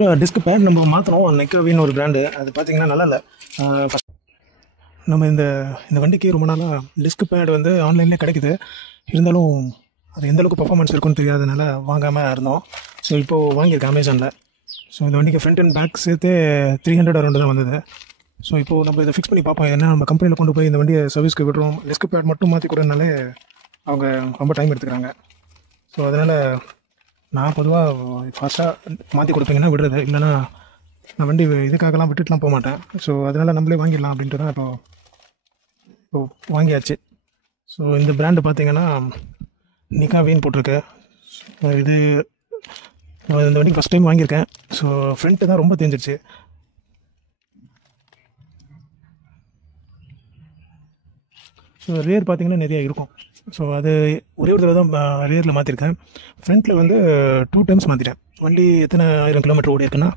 Disc pad நம்ம மாற்றணும். நெக்ரவின்னு ஒரு பிராண்டு. அது பார்த்தீங்கன்னா நல்லா இல்லை. ஃபஸ்ட் நம்ம இந்த இந்த வண்டிக்கு ரொம்ப நாளாக டிஸ்க் பேட் வந்து ஆன்லைன்லேயே கிடைக்குது. இருந்தாலும் அது எந்த அளவுக்கு பர்ஃபார்மன்ஸ் இருக்குன்னு தெரியாதனால வாங்காமல் இருந்தோம். ஸோ இப்போது வாங்கியிருக்கேன் அமேசானில். ஸோ இந்த வண்டிக்கு ஃப்ரண்ட் அண்ட் பேக் சேர்த்து 300 அரௌண்டு தான் வந்தது. ஸோ இப்போது நம்ம இதை ஃபிக்ஸ் பண்ணி பார்ப்போம். ஏன்னா நம்ம கம்பெனியில் கொண்டு போய் இந்த வண்டியை சர்வீஸ்க்கு விடுறோம். டிஸ்க் பேட் மட்டும் மாற்றி கொடுறதுனாலே அவங்க ரொம்ப டைம் எடுத்துக்கிறாங்க. ஸோ அதனால் நான் பொதுவாக ஃபாஸ்ட்டாக மாற்றி கொடுப்பீங்கன்னா விடுறது, இல்லைன்னா நான் வண்டி இதுக்காகலாம் விட்டுட்டுலாம் போக மாட்டேன். ஸோ அதனால் நம்மளே வாங்கிடலாம் அப்படின்ட்டு தான் இப்போ வாங்கியாச்சு. ஸோ இந்த பிராண்டு பார்த்தீங்கன்னா நிக்காவின்னு போட்டிருக்கு. இது இந்த வண்டிக்கு ஃபஸ்ட் டைம் வாங்கியிருக்கேன். ஸோ ஃப்ரண்ட்டு தான் ரொம்ப தேஞ்சிருச்சு. ஸோ ரியர் பார்த்தீங்கன்னா நிறையா இருக்கும். ஸோ அது ஒரே ஒரு தடவை தான் ரியரில் மாற்றிருக்கேன். ஃப்ரண்ட்டில் வந்து 2 டைம்ஸ் மாற்றிட்டேன். வண்டி எத்தனை 1000 கிலோமீட்டர் ஓடி இருக்குன்னா,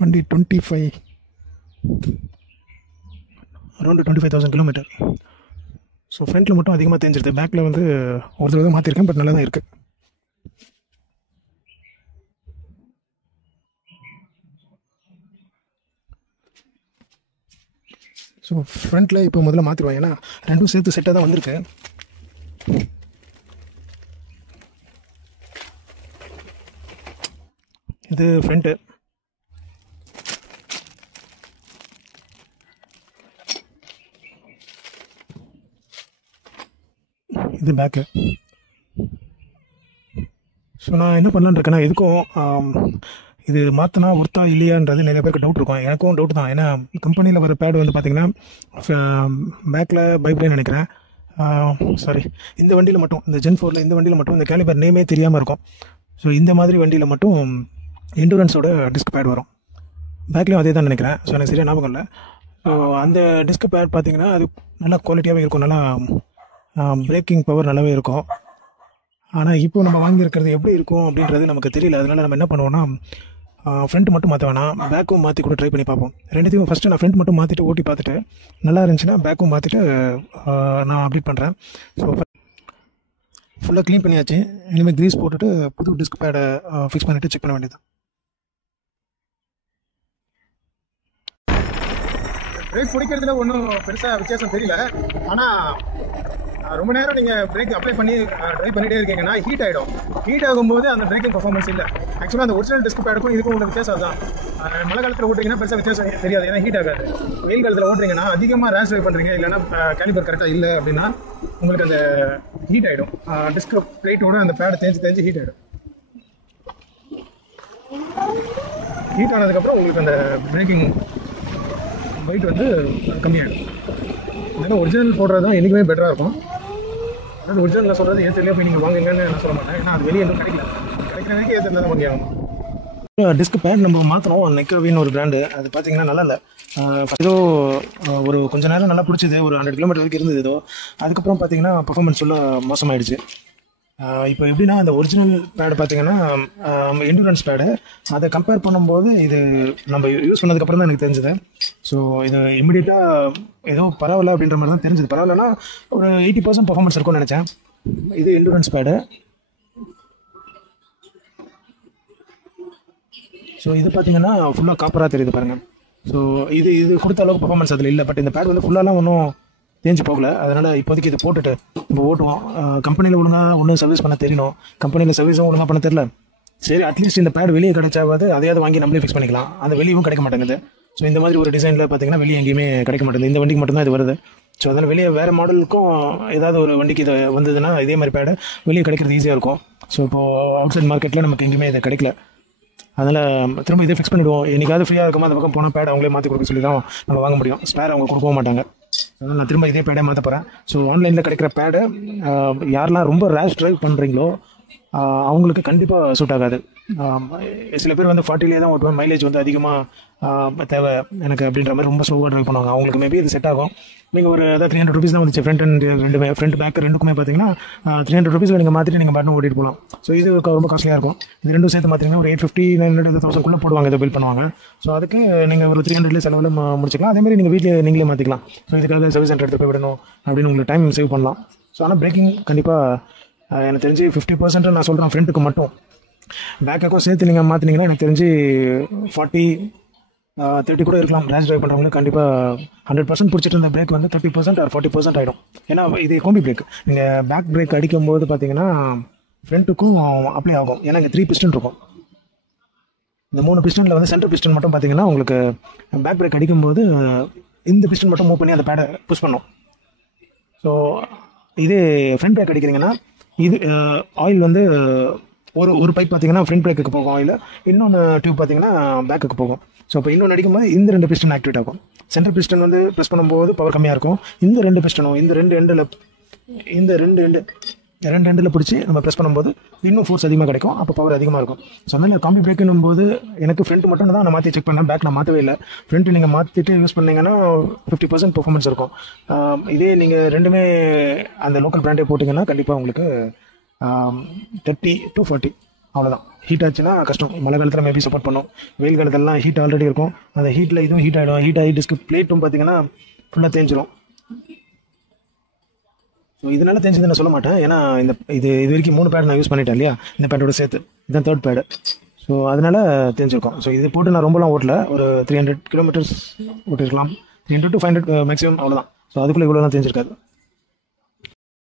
வண்டி 25,000 கிலோமீட்டர். ஸோ ஃப்ரண்ட்டில் மட்டும் அதிகமாக தேஞ்சிருது. பேக்கில் வந்து ஒரு தடவை தான் மாற்றிருக்கேன், பட் நல்லா தான் இருக்குது. ஸோ ஃப்ரண்ட்டில் இப்போ முதல்ல மாற்றிடுவேன். ஏன்னா ரெண்டும் சேர்த்து செட்டாக தான் வந்திருக்கு. இது ஃப்ரண்ட்டு, இது பேக்கு. ஸோ நான் என்ன பண்ணலான்னு இருக்கேன்னா, இதுக்கும் இது மாற்றினா ஒர்த்தா இல்லையான்றது நிறைய பேருக்கு டவுட் இருக்கும். எனக்கும் டவுட் தான். ஏன்னா கம்பெனியில் வர பேடு வந்து பார்த்திங்கன்னா பேக்கில் பைப்லைன் நினைக்கிறேன். சாரி, இந்த வண்டியில் மட்டும், இந்த ஜென் 4ல் இந்த வண்டியில் மட்டும் இந்த கேலிபர் நேமே தெரியாமல் இருக்கும். ஸோ இந்த மாதிரி வண்டியில் மட்டும் எண்டூரன்ஸோட டிஸ்க் பேட் வரும். பேக்லேயும் அதே தான் நினைக்கிறேன். ஸோ எனக்கு சரியாக ஞாபகம் இல்லை. ஸோ அந்த டிஸ்க் பேட் பார்த்திங்கன்னா அது நல்லா குவாலிட்டியாகவே இருக்கும். நல்லா பிரேக்கிங் பவர் நல்லாவே இருக்கும். ஆனால் இப்போ நம்ம வாங்கியிருக்கிறது எப்படி இருக்கும் அப்படின்றது நமக்கு தெரியல. அதனால் நம்ம என்ன பண்ணுவோன்னா, ஃப்ரண்ட் மட்டும் மாற்ற வேணாம், பேக்கும் மாற்றி கூட ட்ரை பண்ணி பார்ப்போம். ரெண்டுத்தையும் ஃபஸ்ட்டு நான் ஃப்ரண்ட் மட்டும் மாற்றிட்டு ஓட்டி பார்த்துட்டு நல்லா இருந்துச்சுன்னா பேக்கும் மாற்றிட்டு நான் அப்டேட் பண்ணுறேன். ஸோ ஃபுல்லாக க்ளீன் பண்ணியாச்சு. இனிமேல் க்ரீஸ் போட்டுட்டு புது டிஸ்க் பேடை ஃபிக்ஸ் பண்ணிவிட்டு செக் பண்ண வேண்டியது. பிரேக் பிடிக்கிறதுல ஒன்றும் பெருசாக வித்தியாசம் தெரியல. ஆனால் ரொம்ப நேரம் நீங்கள் பிரேக் அப்ளை பண்ணி ட்ரைவ் பண்ணிகிட்டே இருக்கீங்கன்னா ஹீட் ஆகிடும். ஹீட் ஆகும்போது அந்த பிரேக்கிங் பர்ஃபார்மன்ஸ் இல்லை. ஆக்சுவலாக அந்த ஒரிஜினல் டிஸ்க் பேடுக்கும் இதுக்கும் உள்ள வித்தியாசம் தான். மழை காலத்தில் ஓட்டுறீங்கன்னா பெருசாக வித்தியாசம் தெரியாது, ஏன்னா ஹீட் ஆகாது. வெயில் காலத்தில் ஓட்டுறீங்கன்னா அதிகமாக ரேஷ் ட்ரைவ் பண்ணுறீங்க, இல்லைன்னா கேலிபர் கரெக்டாக இல்லை அப்படின்னா உங்களுக்கு அந்த ஹீட் ஆகிடும். டிஸ்க் பிளேட்டோட அந்த பேடை தேஞ்சு ஹீட் ஆகிடும். ஹீட் ஆனதுக்கப்புறம் உங்களுக்கு அந்த பிரேக்கிங் வெயிட் வந்து கம்மியாகிடும். அதனால் ஒரிஜினல் போடுறது தான் என்றைக்குமே பெட்டராக இருக்கும். அதாவது ஒரிஜினல் நான் சொல்கிறது ஏற்றுலேயே போய் நீங்கள் வாங்குங்கன்னு நான் சொல்ல மாட்டேன். ஏன்னா அது வெளியே எதுவும் கிடைக்கல. கிடைக்கிற வரைக்கும் ஏற்று தான் வாங்கி ஆகணும். டிஸ்க் பேட் நம்ம மாற்றணும். நெக்ரவின்னு ஒரு பிராண்டு. அது பார்த்தீங்கன்னா நல்லா இல்லை. ஏதோ ஒரு கொஞ்சம் நேரம் நல்லா பிடிச்சிது, ஒரு 100 கிலோமீட்டர் வரைக்கும் இருந்தது ஏதோ. அதுக்கப்புறம் பார்த்தீங்கன்னா பர்ஃபார்மன்ஸ் ஃபுல்லாக மோசமாயிடுச்சு. இப்போ எப்படின்னா, அந்த ஒரிஜினல் பேடு பார்த்தீங்கன்னா நம்ம எண்டூரன்ஸ் பேடு, அதை கம்பேர் பண்ணும்போது இது நம்ம யூஸ் பண்ணதுக்கப்புறம் தான் எனக்கு தெரிஞ்சது. ஸோ இது இமிடியேட்டாக ஏதோ பரவாயில்ல அப்படின்ற மாதிரி தான் தெரிஞ்சது. பரவாயில்லன்னா ஒரு 80% பர்ஃபார்மன்ஸ் இருக்கும்னு நினச்சேன். இது எண்டூரன்ஸ் பேடு. ஸோ இது பார்த்தீங்கன்னா ஃபுல்லாக காப்பராக தெரியுது பாருங்கள். ஸோ இது கொடுத்த அளவுக்கு பர்ஃபார்மன்ஸ் அதில் இல்லை. பட் இந்த பேட் வந்து ஃபுல்லாலாம் ஒன்றும் தேஞ்சு போகல. அதனால் இப்போதைக்கு இது போட்டுட்டு இப்போ ஓட்டுவோம். கம்பெனியில் ஒழுங்காக ஒன்றும் சர்வீஸ் பண்ண தெரியணும். கம்பெனியில் சர்வீஸும் ஒழுங்காக பண்ண தெரியல. சரி, அட்லீஸ்ட் இந்த பேட் வெளியே கிடைச்சாவது அதையாவது வாங்கி நம்மளே ஃபிக்ஸ் பண்ணிக்கலாம். அந்த வெளியும் கிடைக்க மாட்டேங்குது. ஸோ இந்த மாதிரி ஒரு டிசைனில் பார்த்தீங்கன்னா வெளியே எங்கேயுமே கிடைக்க மாட்டேங்குது. இந்த வண்டிக்கு மட்டும்தான் இது வருது. ஸோ அதனால் வெளியே வேறு மாடலுக்கும் ஏதாவது ஒரு வண்டிக்கு இது வந்ததுன்னா இதே மாதிரி பேடு வெளியே கிடைக்கிறது ஈஸியாக இருக்கும். ஸோ இப்போது அவுட் சைட் மார்க்கெட்டில் நமக்கு எங்கேயுமே இது கிடைக்கல. அதனால் திரும்ப இதே ஃபிக்ஸ் பண்ணிவிடுவோம். என்றைக்காவது ஃப்ரீயாக இருக்குமா அந்த பக்கம் போனால் பேட் அவங்களே மாற்றி கொடுக்க சொல்லி தான் நம்ம வாங்க முடியும். ஸ்பேர் அவங்க கொடுக்கவும் மாட்டாங்க. அதனால் நான் திரும்ப இதே பேடே மாற்ற போகிறேன். ஸோ ஆன்லைனில் கிடைக்கிற பேடு யாரெல்லாம் ரொம்ப ரேஷ் ட்ரைவ் பண்ணுறீங்களோ அவங்களுக்கு கண்டிப்பாக சூட் ஆகாது. சில பேர் வந்து 40லேயே தான் ஓட்டுவேன், மைலேஜ் வந்து அதிகமாக தேவை எனக்கு அப்படின்ற மாதிரி ரொம்ப ஸ்லோவாக ட்ரைவ் பண்ணுவாங்க. அவங்களுக்கு மேபி இது செட் ஆகும். நீங்கள் ஒரு அதாவது 300 ருபீஸ் தான் வந்துச்சு. ஃப்ரண்ட் அண்ட் ரெண்டுமே, ஃப்ரண்ட் பேக் ரெண்டுக்குமே பார்த்தீங்கன்னா 300 ருபீஸில் நீங்கள் மாற்றிட்டு நீங்கள் பாட்டு ஓட்டிட்டு போகலாம். ஸோ இது ரொம்ப காஸ்ட்லியாக இருக்கும். இது ரெண்டும் சேர்த்து மாற்றிங்கன்னா ஒரு 850, 900, 1000 போடுவாங்க, இதை பில் பண்ணுவாங்க. ஸோ அதுக்கு நீங்கள் ஒரு 300 செலவில் முடிச்சிக்கலாம். அதேமாதிரி நீங்கள் வீட்டில் நீங்களே மாற்றிக்கலாம். ஸோ இதுக்காக சர்வீஸ் சென்டர் எடுத்து போய் விடணும் அப்படின்னு உங்களுக்கு டைம் சேவ் பண்ணலாம். ஸோ ஆனால் பிரேக்கிங் கண்டிப்பாக எனக்கு தெரிஞ்சு 50% நான் சொல்கிறேன் ஃப்ரண்ட்டுக்கு மட்டும். பேக்குக்கும் சேர்த்து நீங்கள் மாற்றினீங்கன்னா எனக்கு தெரிஞ்சு 40 30 கூட இருக்கலாம். ரேஷ் ட்ரைவ் பண்ணுறவங்களுக்கு கண்டிப்பாக 100% பிடிச்சிட்டு இருந்த பிரேக் வந்து 30% ஆர் 40% ஆகிடும். ஏன்னா இது காம்பி பிரேக். நீங்கள் பேக் பிரேக் அடிக்கும்போது பார்த்தீங்கன்னா ஃப்ரண்ட்டுக்கும் அப்ளை ஆகும். ஏன்னா இங்கே 3 பிஸ்டன் இருக்கும். இந்த 3 பிஸ்டனில் வந்து சென்டர் பிஸ்டன் மட்டும் பார்த்தீங்கன்னா உங்களுக்கு பேக் பிரேக் அடிக்கும்போது இந்த பிஸ்டன் மட்டும் மூவ் பண்ணி அந்த பேடை புஷ் பண்ணும். ஸோ இதே ஃப்ரண்ட் பிரேக் அடிக்கிறீங்கன்னா இது ஆயில் வந்து ஒரு ஒரு பைப் பார்த்தீங்கன்னா ஃப்ரண்ட் பிரேக்குக்கு போகும் ஆயில், இன்னொன்று டியூப் பார்த்தீங்கன்னா பேக்குக்கு போகும். ஸோ இப்போ இன்னொன்று அடிக்கும்போது இந்த 2 பிஸ்டன் ஆக்டிவேட் ஆகும். சென்ட்ரல் பிஸ்டன் வந்து ப்ரெஸ் பண்ணும்போது பவர் கம்மியாக இருக்கும். இந்த 2 பிஸ்டனும் இந்த ரெண்டு எண்டில் பிடிச்சி நம்ம ப்ரெஸ் பண்ணும்போது இன்னும் ஃபோர்ஸ் அதிகமாக கிடைக்கும். அப்போ பவர் அதிகமாக இருக்கும். ஸோ அதனால் காம்பி பிரேக்குன்னும் போது எனக்கு ஃப்ரண்ட் மட்டும் தான் நான் மாற்றி செக் பண்ணேன். பேக் நான் மாற்றவே இல்லை. ஃப்ரண்ட்டு நீங்கள் மாற்றிட்டு யூஸ் பண்ணிங்கன்னா 50% பெர்ஃபார்மன்ஸ் இருக்கும். இதே நீங்கள் ரெண்டுமே அந்த லோக்கல் பிராண்டே போட்டிங்கன்னா கண்டிப்பாக உங்களுக்கு 30 to 40 அவ்வளோதான். ஹீட் ஆச்சுன்னா கஷ்டம். மழை காலத்தில் மேபி சப்போர்ட் பண்ணும். வெயில் காலத்திலலாம் ஹீட் ஆல்ரெடி இருக்கும். அந்த ஹீட்டில் இதுவும் ஹீட் ஆகிடும். ஹீட் ஆகி டிஸ்க் பிளேட்டும் பார்த்தீங்கன்னா ஃபுல்லாக தேஞ்சிடும். ஸோ இதனால தெரிஞ்சது நான் சொல்ல மாட்டேன். ஏன்னா இது வரைக்கும் 3 பேட் நான் யூஸ் பண்ணிட்டேன் இல்லையா, இந்த பேட்டோட சேர்த்து. இதுதான் 3rd பேடு. ஸோ அதனால தெரிஞ்சிருக்கும். ஸோ இது போட்டு நான் ரொம்பலாம் ஓட்டல, ஒரு 300 கிலோமீட்டர்ஸ் ஓட்டிருக்கலாம். 300 to 500 மேக்ஸிமம், அவ்வளோதான். ஸோ அதுக்குள்ளே இவ்வளோ தான் தெரிஞ்சிருக்காது.